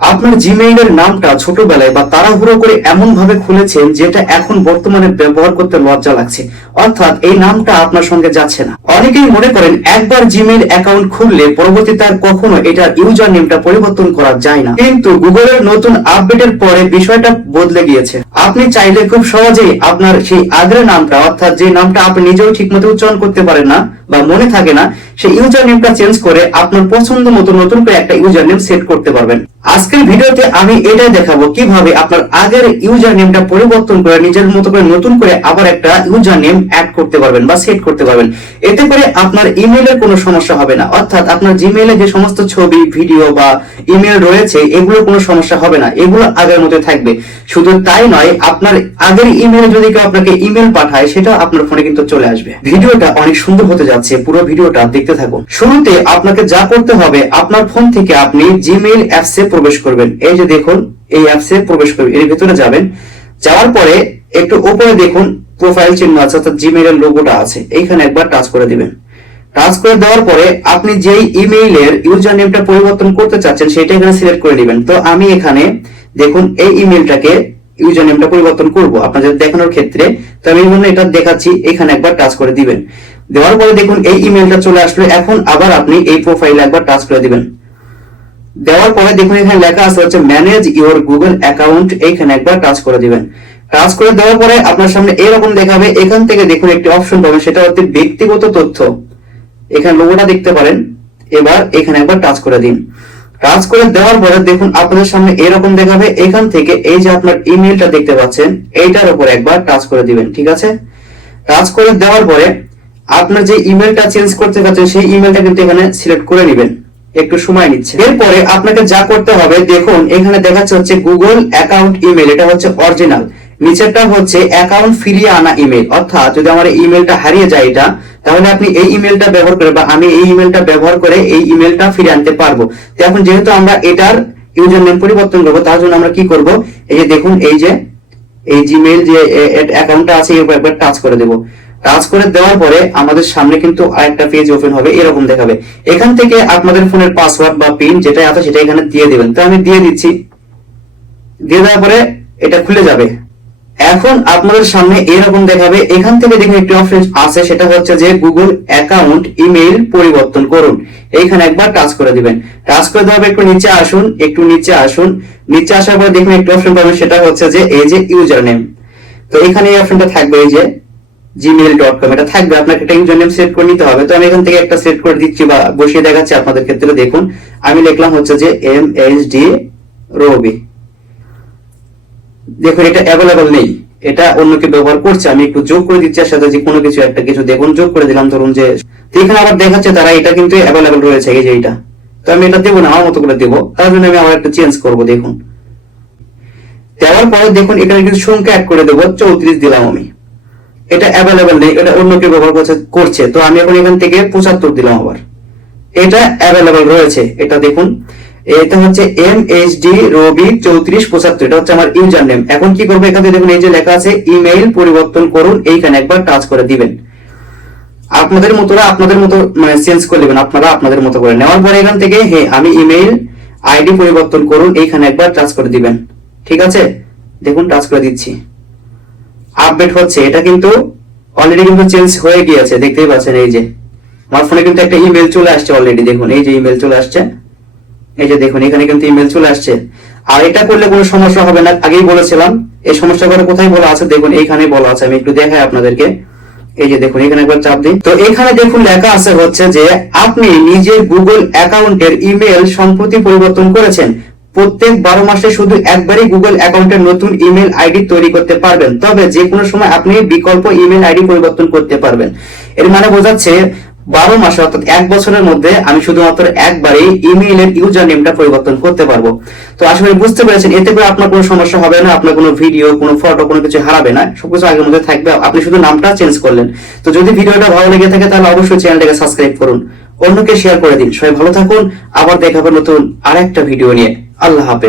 আপনার জিমেইলের নামটা ছোটবেলায় বা তাড়াহুড়ো করে এমন ভাবে খুলেছেন যেটা এখন বর্তমানে ব্যবহার করতে লজ্জা লাগছে, অর্থাৎ এই নামটা আপনার সঙ্গে যাচ্ছে না। অনেকেই মনে করেন একবার জিমেইল অ্যাকাউন্ট খুললে পরবর্তীতে আর কখনো এটার ইউজার নেমটা পরিবর্তন করা যায় না, কিন্তু গুগলের নতুন আপডেটের পরে বিষয়টা বদলে গিয়েছে। আপনি চাইলে খুব সহজেই আপনার সেই আগের নামটা, অর্থাৎ যে নামটা আপনি নিজেও ঠিকমতো উচ্চারণ করতে পারেন না বা মনে থাকে না, সেই ইউজার নেমটা চেঞ্জ করে আপনার পছন্দ মতো নতুন করে একটা ইউজার নেম সেট করতে পারবেন। আজকের ভিডিওতে আমি এটাই দেখাবো কিভাবে আপনার আগের ইউজার নেমটা পরিবর্তন করে নিজের মতো করে নতুন করে আবার একটা ইউজার নেম অ্যাড করতে পারবেন বা সেট করতে পারবেন। এতে করে আপনার ইমেইলের কোনো সমস্যা হবে না, অর্থাৎ আপনার জিমেইলে যে সমস্ত ছবি, ভিডিও বা ইমেইল রয়েছে এগুলোর কোনো সমস্যা হবে না, এগুলো আগের মতো থাকবে। শুধু তাই নয়, আপনার আগের ইমেইলে যদি কেউ আপনাকে ইমেইল পাঠায় সেটা আপনার ফোনে কিন্তু চলে আসবে। ভিডিওটা অনেক সুন্দর হতে যাচ্ছে, পুরো ভিডিওটা দেখতে থাকুন। শুরুতে আপনাকে যা করতে হবে, আপনার ফোন থেকে আপনি জিমেইল অ্যাপসে প্রবেশ করবেন। এই যে দেখুন, এই অ্যাপসে প্রবেশ করবেন, এর ভিতরে যাবেন। যাওয়ার পরে একটু উপরে দেখুন প্রোফাইল চিহ্ন আছে, অর্থাৎ জিমেইলের লোগোটা আছে, এইখানে একবার টাচ করে দিবেন। টাচ করে দেওয়ার পরে আপনি যেই ইমেইলের ইউজার নেমটা পরিবর্তন করতে চাচ্ছেন সেটা এখানে সিলেক্ট করে দিবেন। তো আমি এখানে দেখুন এই ইমেইলটাকে ইউজার নেমটা পরিবর্তন করব আপনাদের দেখানোর ক্ষেত্রে, তো আমি এটা দেখাচ্ছি। এখানে একবার টাচ করে দিবেন। দেওয়ার পরে দেখুন এই ইমেইলটা চলে আসলো। এখন আবার আপনি এই প্রোফাইলে একবার টাচ করে দিবেন। দেওয়ার পরে দেখুন এখানে লেখা আছে হচ্ছে ম্যানেজ ইওর গুগল অ্যাকাউন্ট, এইখানে একবার টাচ করে দিবেন। টাচ করে দেওয়ার পরে আপনার সামনে এরকম দেখাবে। এখান থেকে দেখুন একটি অপশন পাবেন, সেটা হচ্ছে ব্যক্তিগত তথ্য। এখানে লোগোটা দেখতে পারেন। এবার এখানে একবার টাচ করে দিন। টাচ করে দেওয়ার পরে দেখুন আপনাদের সামনে এরকম দেখাবে। এখান থেকে এই যে আপনার ইমেইলটা দেখতে পাচ্ছেন এইটার উপর একবার টাচ করে দিবেন, ঠিক আছে? টাচ করে দেওয়ার পরে আপনার যে ইমেইলটা চেঞ্জ করতে চাচ্ছেন সেই ইমেইলটা কিন্তু এখানে সিলেক্ট করে নেবেন, একটু সময় নিচ্ছে। এরপরে আপনাকে যা করতে হবে, দেখুন এখানে দেখাচ্ছে হচ্ছে গুগল অ্যাকাউন্ট ইমেইল, এটা হচ্ছে অরিজিনাল। নিচেরটা হচ্ছে অ্যাকাউন্ট ফিরিয়ে আনা ইমেইল, অর্থাৎ যদি আমার ইমেইলটা হারিয়ে যায় এটা, তাহলে আপনি এই ইমেইলটা ব্যবহার করে বা আমি এই ইমেইলটা ব্যবহার করে এই ইমেইলটা ফিরিয়ে আনতে পারবো। তো এখন যেহেতু আমরা এটার ইউজার নেম পরিবর্তন করবো, তার জন্য আমরা কি করব, এই যে দেখুন এই যে এই জিমেইল যে অ্যাকাউন্টটা আছে এর উপর একবার টাচ করে দেব। টাচ করে দেওয়ার পরে আমাদের সামনে কিন্তু আরেকটা পেজ ওপেন হবে, এরকম দেখাবে। এখান থেকে আপনাদের ফোনের পাসওয়ার্ড বা পিন যেটা আছে সেটা এখানে দিয়ে দিবেন। তো আমি দিয়ে দিচ্ছি। দিয়ে দেওয়ার পরে এটা খুলে যাবে। এখন আপনাদের সামনে এরকম দেখাবে। এখান থেকে দেখুন একটি অপশন আছে, সেটা হচ্ছে যে গুগল অ্যাকাউন্ট ইমেইল পরিবর্তন করুন, এইখানে একবার টাচ করে দিবেন। টাচ করে দেওয়ার পর একটু নিচে আসুন, একটু নিচে আসুন। নিচে আসার পর দেখুন একটি অপশন পাবেন, সেটা হচ্ছে যে এই যে ইউজার নেম। তো এখানে এই অপশনটা থাকবে, এই যে gmail.com, এটা থাকবে। আপনাকে একটা ইউজার নেম সেট করে নিতে হবে। তো আমি এখান থেকে একটা সেট করে দিচ্ছি বা বসিয়ে দেখাচ্ছি আপনাদের ক্ষেত্রে। দেখুন আমি লিখলাম হচ্ছে যে MHD রবি। দেখুন এটা অ্যাভেলেবল নেই, এটা অন্য কেউ ব্যবহার করছে। আমি একটু যোগ করে দিচ্ছি এর সাথে যে কোনো কিছু একটা কিছু, দেখুন যোগ করে দিলাম। ধরুন যে এখানে আবার দেখাচ্ছে তারা এটা কিন্তু অ্যাভেলেবল রয়েছে, এই যে এটা। তো আমি এটা দেবো না, আমার মতো করে দেবো। তার জন্য আমি আবার একটা চেঞ্জ করব। দেখুন দেওয়ার পরে দেখুন এখানে কিছু সংখ্যা অ্যাড করে দেবো, 34 দিলাম আমি। এটা অ্যাভেলেবল নেই, এটা অন্য কেউ ব্যবহার করছে। তো আমি এখন এখান থেকে 75 দিলাম আবার। এটা অ্যাভেলেবল রয়েছে, এটা দেখুন। এটা হচ্ছে MHD রবি 3475, এটা হচ্ছে আমার ইউজার নেম। এখন কি করবো, এখানে দেখুন এই যে লেখা আছে ইমেইল পরিবর্তন করুন, এইখানে একবার টাচ করে দিবেন। আপনাদের মতো মানে চেঞ্জ করে দিবেন, আপনারা আপনাদের মতো করে। নেওয়ার পরে এখান থেকে আমি ইমেইল আইডি পরিবর্তন করুন, এইখানে একবার টাচ করে দিবেন, ঠিক আছে? দেখুন টাচ করে দিচ্ছি। আপডেট হচ্ছে, এটা কিন্তু অলরেডি কিন্তু চেঞ্জ হয়ে গিয়েছে, দেখতেই পাচ্ছেন। এই যে আমার ফোনে কিন্তু একটা ইমেল চলে আসছে অলরেডি, দেখুন এই যে ইমেল চলে আসছে। এই যে দেখুন এখানে কিন্তু ইমেল চলে আসছে। আর এটা করলে কোনো সমস্যা হবে না, আগেই বলেছিলাম। এই সমস্যা করে কোথায় বলা আছে, দেখুন এইখানে বলা আছে। আমি একটু দেখাই আপনাদেরকে। এই যে দেখুন এখানে একবার চাপ দিই। তো এখানে দেখুন লেখা আছে হচ্ছে যে আপনি নিজের গুগল অ্যাকাউন্টের ইমেল সম্প্রতি পরিবর্তন করেছেন। প্রত্যেক 12 মাসে শুধু একবারই গুগল অ্যাকাউন্টের নতুন ইমেল আইডি তৈরি করতে পারবেন, তবে যে কোনো সময় আপনি বিকল্প ইমেল আইডি পরিবর্তন করতে পারবেন। এর মানে বোঝাচ্ছে 12 মাসে অর্থাৎ 1 বছরের মধ্যে আমি শুধুমাত্র একবারই ইমেইলের ইউজার নেমটা পরিবর্তন করতে পারবো। তো আসলে বুঝতে পেরেছেন, এতে করে আপনার কোনো সমস্যা হবে না, আপনার কোনো ভিডিও, কোনো ফটো, কোনো কিছু হারাবে না, সবকিছু আগের মধ্যে থাকবে। আপনি শুধু নামটা চেঞ্জ করলেন। তো যদি ভিডিওটা ভালো লেগে থাকে তাহলে অবশ্যই চ্যানেলটাকে সাবস্ক্রাইব করুন, অন্যকে শেয়ার করে দিন। সবাই ভালো থাকুন, আবার দেখা হবে নতুন আরেকটা ভিডিও নিয়ে। আল্লাহ হাফেজ।